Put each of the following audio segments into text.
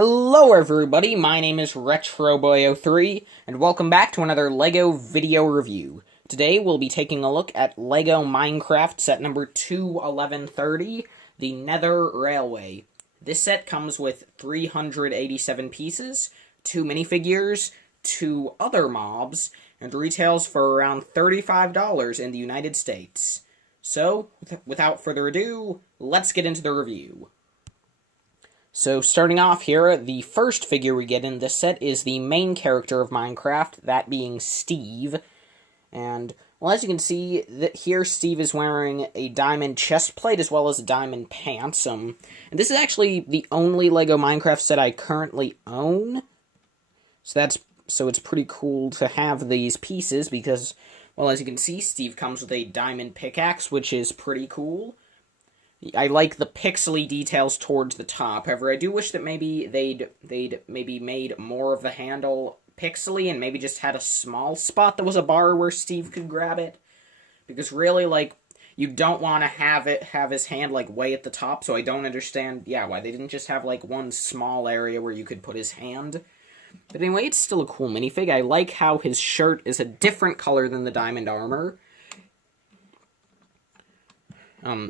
Hello everybody, my name is RetroBoy03, and welcome back to another LEGO video review. Today we'll be taking a look at LEGO Minecraft set number 21130, the Nether Railway. This set comes with 387 pieces, 2 minifigures, 2 other mobs, and retails for around $35 in the United States. So, without further ado, let's get into the review. So, starting off here, the first figure we get in this set is the main character of Minecraft, that being Steve. And, well, as you can see, here Steve is wearing a diamond chest plate as well as diamond pants. And this is actually the only LEGO Minecraft set I currently own. So it's pretty cool to have these pieces because, well, as you can see, Steve comes with a diamond pickaxe, which is pretty cool. I like the pixely details towards the top. However, I do wish that maybe they'd maybe made more of the handle pixely and maybe just had a small spot that was a bar where Steve could grab it. Because really, like, you don't want to have his hand, like, way at the top, so I don't understand, why they didn't just have, like, one small area where you could put his hand. But anyway, it's still a cool minifig. I like how his shirt is a different color than the diamond armor.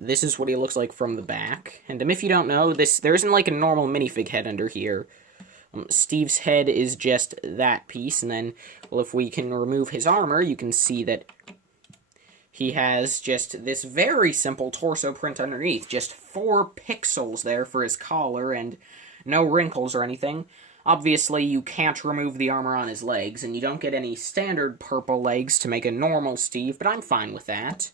This is what he looks like from the back. And if you don't know, there isn't like a normal minifig head under here. Steve's head is just that piece, and then, well, if we can remove his armor, you can see that he has just this very simple torso print underneath. Just 4 pixels there for his collar, and no wrinkles or anything. Obviously, you can't remove the armor on his legs, and you don't get any standard purple legs to make a normal Steve, but I'm fine with that.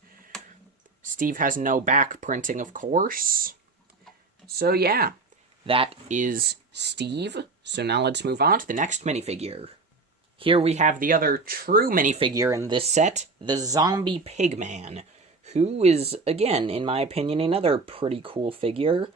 Steve has no back printing, of course. So yeah, that is Steve. So now let's move on to the next minifigure. Here we have the other true minifigure in this set, the Zombie Pigman, who is, again, in my opinion, another pretty cool figure.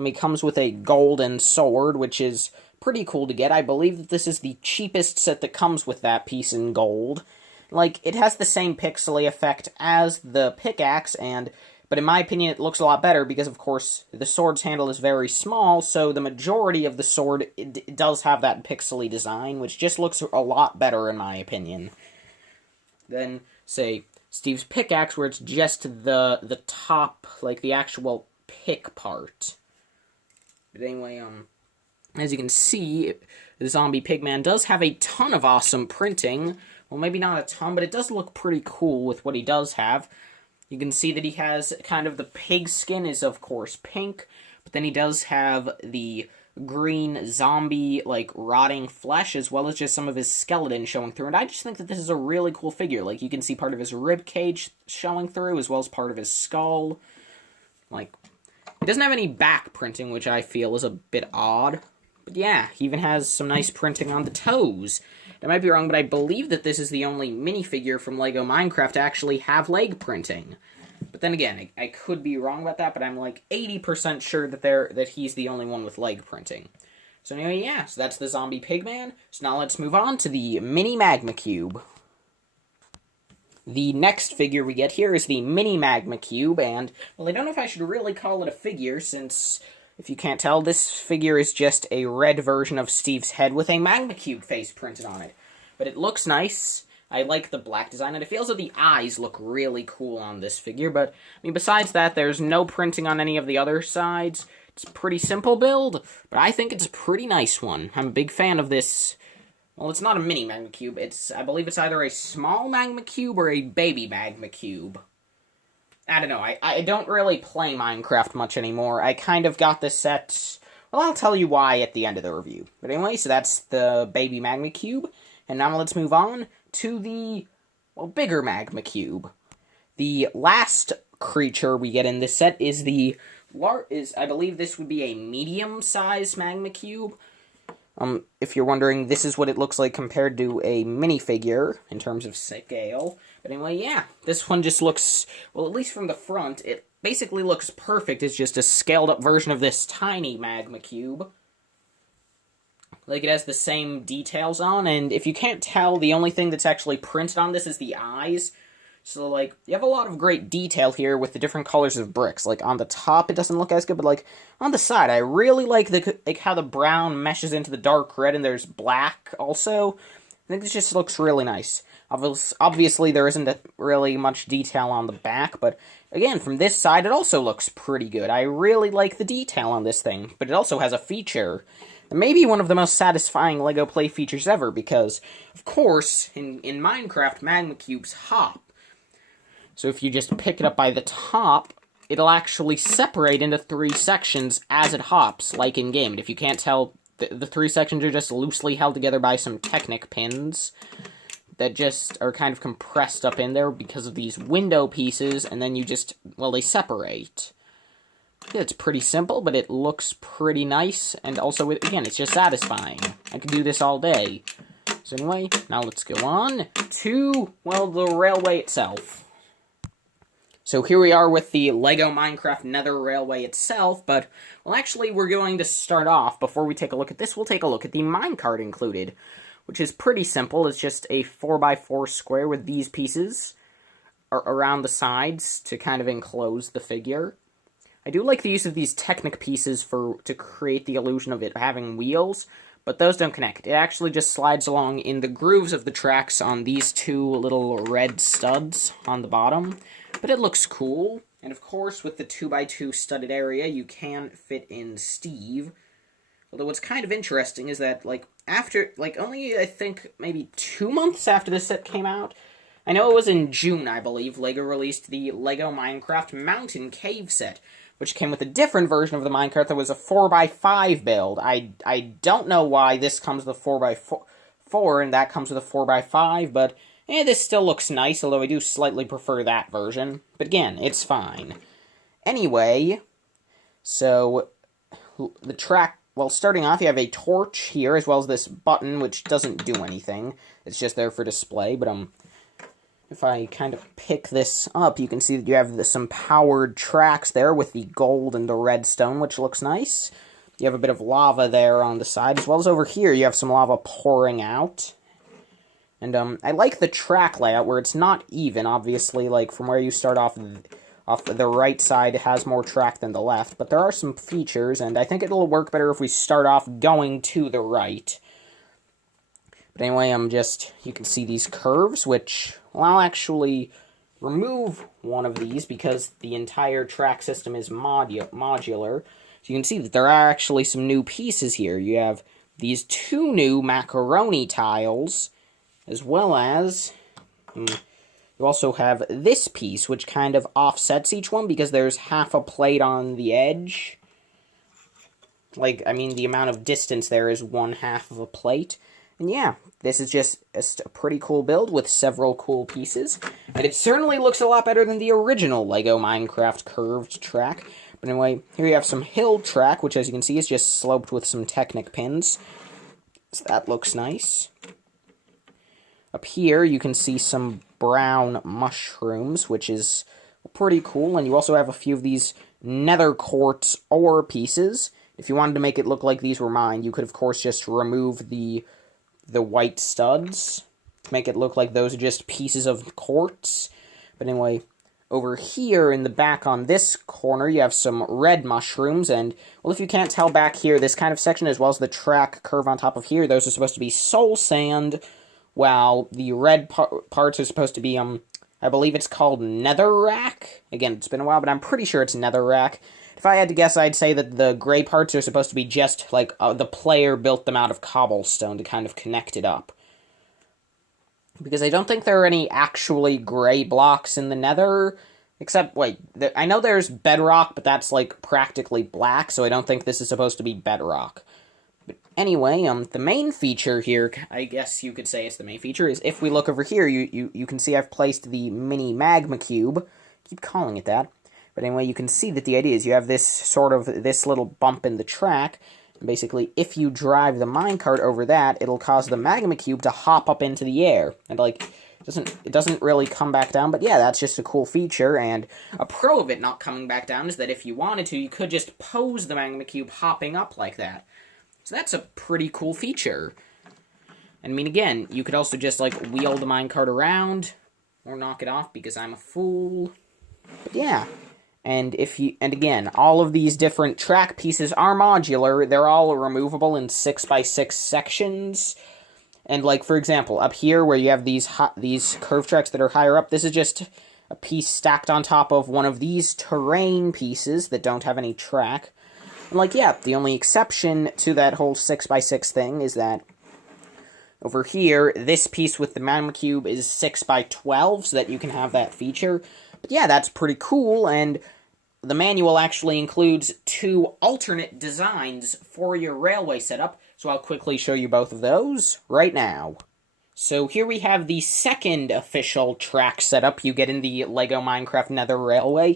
He comes with a golden sword, which is pretty cool to get. I believe that this is the cheapest set that comes with that piece in gold. Like, it has the same pixely effect as the pickaxe, but in my opinion it looks a lot better because, of course, the sword's handle is very small, so the majority of the sword it does have that pixely design, which just looks a lot better in my opinion than, say, Steve's pickaxe, where it's just the top, like, the actual pick part. But anyway, as you can see, the Zombie Pigman does have a ton of awesome printing. Well, maybe not a ton, but it does look pretty cool with what he does have. You can see that he has kind of the pig skin is, of course, pink, but then he does have the green zombie, like, rotting flesh, as well as just some of his skeleton showing through, and I just think that this is a really cool figure. Like, you can see part of his rib cage showing through, as well as part of his skull. Like, he doesn't have any back printing, which I feel is a bit odd. But yeah, he even has some nice printing on the toes. I might be wrong, but I believe that this is the only minifigure from LEGO Minecraft to actually have leg printing. But then again, I could be wrong about that, but I'm like 80% sure that he's the only one with leg printing. So anyway, yeah, so that's the Zombie Pigman. So now let's move on to the Mini Magma Cube. The next figure we get here is the Mini Magma Cube, and, well, I don't know if I should really call it a figure, since, if you can't tell, this figure is just a red version of Steve's head with a Magma Cube face printed on it. But it looks nice. I like the black design, and it feels that the eyes look really cool on this figure, but, I mean, besides that, there's no printing on any of the other sides. It's a pretty simple build, but I think it's a pretty nice one. I'm a big fan of this. Well, it's not a mini Magma Cube. I believe it's either a small Magma Cube or a baby Magma Cube. I don't know, I don't really play Minecraft much anymore. I kind of got this set, well, I'll tell you why at the end of the review. But anyway, so that's the baby Magma Cube, and now let's move on to the, well, bigger Magma Cube. The last creature we get in this set is I believe this would be a medium-sized Magma Cube. If you're wondering, this is what it looks like compared to a minifigure in terms of scale. But anyway, yeah, this one just looks, well, at least from the front, it basically looks perfect. It's just a scaled-up version of this tiny Magma Cube. Like, it has the same details on, and if you can't tell, the only thing that's actually printed on this is the eyes. So, like, you have a lot of great detail here with the different colors of bricks. Like, on the top, it doesn't look as good, but, like, on the side, I really like how the brown meshes into the dark red, and there's black also. I think this just looks really nice. Obviously, there isn't really much detail on the back, but, again, from this side, it also looks pretty good. I really like the detail on this thing, but it also has a feature. Maybe one of the most satisfying LEGO Play features ever, because, of course, in Minecraft, magma cubes hop. So if you just pick it up by the top, it'll actually separate into 3 sections as it hops, like in-game. And if you can't tell, the 3 sections are just loosely held together by some Technic pins that just are kind of compressed up in there because of these window pieces, and then you just, well, they separate. It's pretty simple, but it looks pretty nice, and also, again, it's just satisfying. I could do this all day. So anyway, now let's go on to, well, the railway itself. So here we are with the LEGO Minecraft Nether Railway itself, but, well, actually, we're going to start off. Before we take a look at this, we'll take a look at the minecart included, which is pretty simple. It's just a 4x4 square with these pieces around the sides to kind of enclose the figure. I do like the use of these Technic pieces to create the illusion of it having wheels, but those don't connect. It actually just slides along in the grooves of the tracks on these 2 little red studs on the bottom. But it looks cool, and of course, with the 2x2 studded area, you can fit in Steve. Although what's kind of interesting is that, like, after, like, only, I think, maybe 2 months after this set came out, I know it was in June, I believe, LEGO released the LEGO Minecraft Mountain Cave set, which came with a different version of the minecart that was a 4x5 build. I don't know why this comes with a 4x4 and that comes with a 4x5, but this still looks nice, although I do slightly prefer that version. But again, it's fine. Anyway, so the track, well, starting off, you have a torch here, as well as this button, which doesn't do anything. It's just there for display, but if I kind of pick this up, you can see that you have some powered tracks there with the gold and the redstone, which looks nice. You have a bit of lava there on the side, as well as over here you have some lava pouring out. And I like the track layout where it's not even, obviously, like from where you start off the right side, it has more track than the left, but there are some features, and I think it'll work better if we start off going to the right. But anyway, you can see these curves, which, well, I'll actually remove one of these because the entire track system is modular. So you can see that there are actually some new pieces here. You have these 2 new macaroni tiles, as well as you also have this piece, which kind of offsets each one because there's half a plate on the edge. Like, I mean, the amount of distance there is 1/2 of a plate. And yeah, this is just a pretty cool build with several cool pieces. And it certainly looks a lot better than the original LEGO Minecraft curved track. But anyway, here you have some hill track, which as you can see is just sloped with some Technic pins. So that looks nice. Up here, you can see some brown mushrooms, which is pretty cool. And you also have a few of these nether quartz ore pieces. If you wanted to make it look like these were mine, you could, of course, just remove the white studs to make it look like those are just pieces of quartz. But anyway, over here in the back on this corner, you have some red mushrooms. And, well, if you can't tell back here, this kind of section, as well as the track curve on top of here, those are supposed to be soul sand, while the red parts are supposed to be, I believe it's called netherrack. Again, it's been a while, but I'm pretty sure it's netherrack. If I had to guess, I'd say that the gray parts are supposed to be just, like, the player built them out of cobblestone to kind of connect it up. Because I don't think there are any actually gray blocks in the nether, except, wait, I know there's bedrock, but that's, like, practically black, so I don't think this is supposed to be bedrock. But anyway, the main feature here, I guess you could say it's the main feature, is if we look over here, you can see I've placed the mini magma cube. Keep calling it that. But anyway, you can see that the idea is you have this little bump in the track, and basically, if you drive the minecart over that, it'll cause the magma cube to hop up into the air. And, like, it doesn't really come back down, but yeah, that's just a cool feature, and a pro of it not coming back down is that if you wanted to, you could just pose the magma cube hopping up like that. So that's a pretty cool feature. And I mean, again, you could also just, like, wheel the minecart around, or knock it off because I'm a fool. But yeah. And again, all of these different track pieces are modular. They're all removable in 6x6 sections. And like, for example, up here where you have these curved tracks that are higher up, this is just a piece stacked on top of one of these terrain pieces that don't have any track. And like, yeah, the only exception to that whole 6x6 thing is that over here, this piece with the magma cube is 6x12, so that you can have that feature. But yeah, that's pretty cool, and the manual actually includes 2 alternate designs for your railway setup, so I'll quickly show you both of those right now. So here we have the second official track setup you get in the LEGO Minecraft Nether Railway.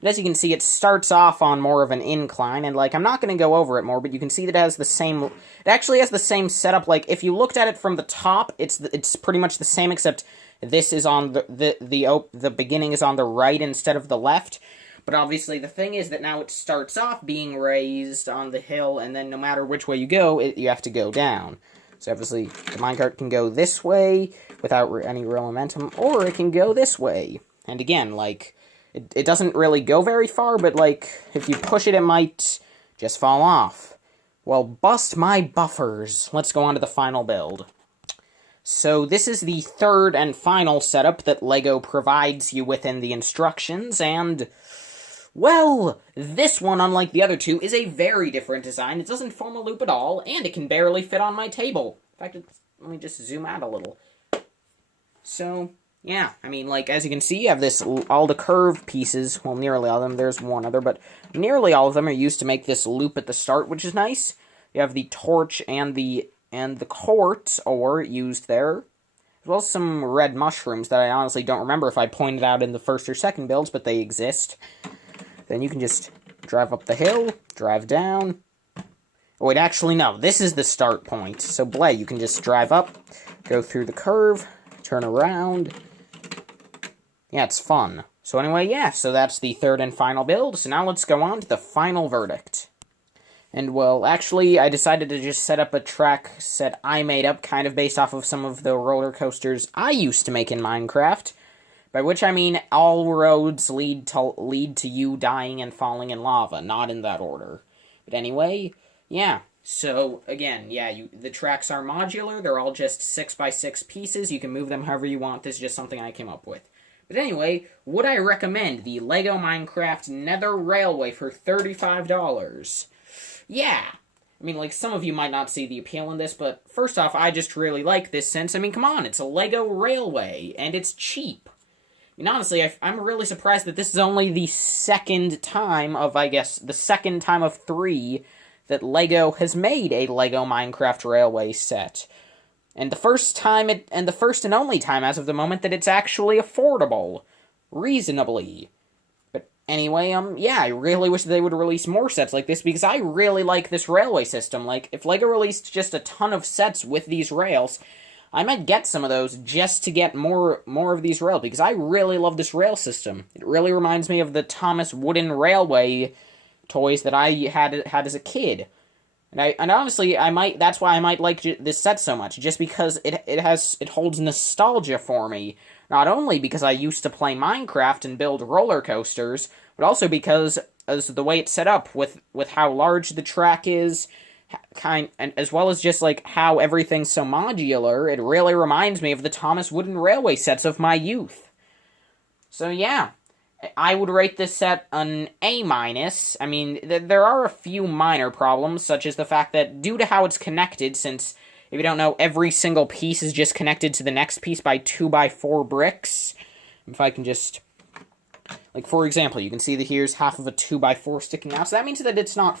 And as you can see, it starts off on more of an incline, and like, I'm not going to go over it more, but you can see that it has the same, it actually has the same setup. Like, if you looked at it from the top, it's pretty much the same, except this is on the beginning is on the right instead of the left. But obviously, the thing is that now it starts off being raised on the hill, and then no matter which way you go, you have to go down. So obviously, the minecart can go this way without any real momentum, or it can go this way. And again, like, it doesn't really go very far, but like, if you push it, it might just fall off. Well, bust my buffers. Let's go on to the final build. So this is the third and final setup that LEGO provides you within the instructions, and well, this one, unlike the other two, is a very different design. It doesn't form a loop at all, and it can barely fit on my table. In fact, let me just zoom out a little. So, yeah, I mean, like, as you can see, you have this, all the curved pieces, well, nearly all of them, there's one other, but nearly all of them are used to make this loop at the start, which is nice. You have the torch and the quartz ore used there, as well as some red mushrooms that I honestly don't remember if I pointed out in the first or second builds, but they exist. Then you can just drive up the hill, drive down. Oh, wait, actually, no. This is the start point. So, Blay, you can just drive up, go through the curve, turn around. Yeah, it's fun. So anyway, yeah, so that's the third and final build. So now let's go on to the final verdict. And, well, actually, I decided to just set up a track set I made up, kind of based off of some of the roller coasters I used to make in Minecraft. By which I mean all roads lead to you dying and falling in lava, not in that order. But anyway, yeah. So again, yeah, the tracks are modular. They're all just 6x6 pieces. You can move them however you want. This is just something I came up with. But anyway, would I recommend the LEGO Minecraft Nether Railway for $35? Yeah. I mean, like, some of you might not see the appeal in this, but first off, I just really like this since, I mean, come on, it's a LEGO Railway, and it's cheap. And honestly, I'm really surprised that this is only the second time of, I guess, the second time of 3 that LEGO has made a LEGO Minecraft Railway set. And the first time, and the first and only time as of the moment that it's actually affordable. Reasonably. But anyway, yeah, I really wish they would release more sets like this, because I really like this railway system. Like, if LEGO released just a ton of sets with these rails, I might get some of those just to get more of these rails, because I really love this rail system. It really reminds me of the Thomas Wooden Railway toys that I had as a kid. And honestly, that's why I might like this set so much, just because it holds nostalgia for me. Not only because I used to play Minecraft and build roller coasters, but also because as the way it's set up with how large the track is, and as well as just like how everything's so modular, it really reminds me of the Thomas Wooden Railway sets of my youth. So yeah, I would rate this set an A-. I mean, there are a few minor problems, such as the fact that due to how it's connected, since if you don't know, every single piece is just connected to the next piece by 2x4 bricks. If I can just, like, for example, you can see that here's half of a 2x4 sticking out, so that means that it's not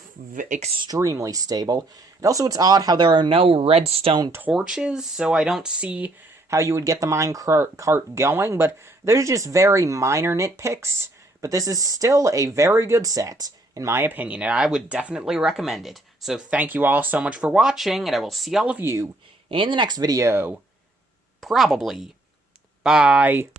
extremely stable. And also, it's odd how there are no redstone torches, so I don't see how you would get the minecart going, but there's just very minor nitpicks. But this is still a very good set, in my opinion, and I would definitely recommend it. So thank you all so much for watching, and I will see all of you in the next video. Probably. Bye.